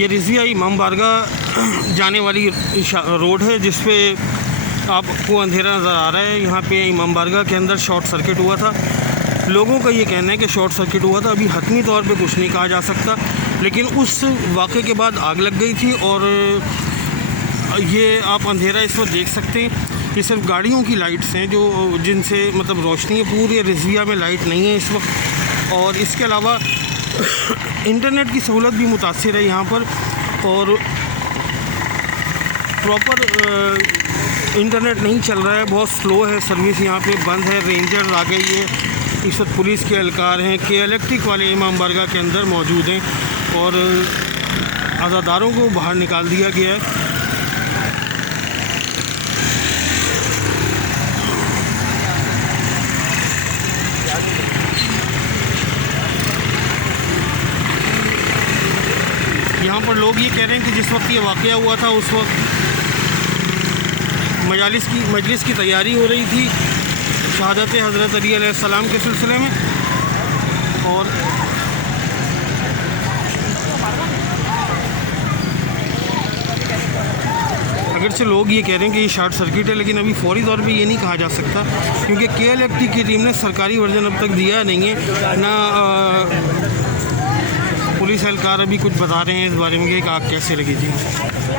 ये रिज़विया इमाम बारगाह जाने वाली रोड है जिस पे आपको अंधेरा नज़र आ रहा है। यहाँ पे इमाम बारगाह के अंदर शॉर्ट सर्किट हुआ था। लोगों का ये कहना है कि शॉर्ट सर्किट हुआ था। अभी हतमी तौर पे कुछ नहीं कहा जा सकता, लेकिन उस वाक़े के बाद आग लग गई थी और ये आप अंधेरा इस वक्त देख सकते हैं। ये सिर्फ गाड़ियों की लाइट्स हैं जो जिनसे मतलब रोशनी है। पूरे रिज़विया में लाइट नहीं है इस वक्त, और इसके अलावा इंटरनेट की सहूलत भी मुतासिर है यहाँ पर, और प्रॉपर इंटरनेट नहीं चल रहा है, बहुत स्लो है सर्विस यहाँ पे, बंद है। रेंजर्स आ गई है, इस वक्त पुलिस के एहलकार हैं, के इलेक्ट्रिक वाले इमाम बारगाह के अंदर मौजूद हैं और आज़ादारों को बाहर निकाल दिया गया है। यहाँ पर लोग ये कह रहे हैं कि जिस वक्त ये वाक़या हुआ था उस वक्त मजलिस की तैयारी हो रही थी शहादत हज़रत अली अलैहिस्सलाम के सिलसिले में, और अगरचे लोग ये कह रहे हैं कि ये शॉर्ट सर्किट है, लेकिन अभी फौरी तौर पे ये नहीं कहा जा सकता क्योंकि के इलेक्ट्रिक की टीम ने सरकारी वर्जन अब तक दिया नहीं है ना। पुलिस एहलकार अभी कुछ बता रहे हैं इस बारे में कि आग कैसे लगी थी।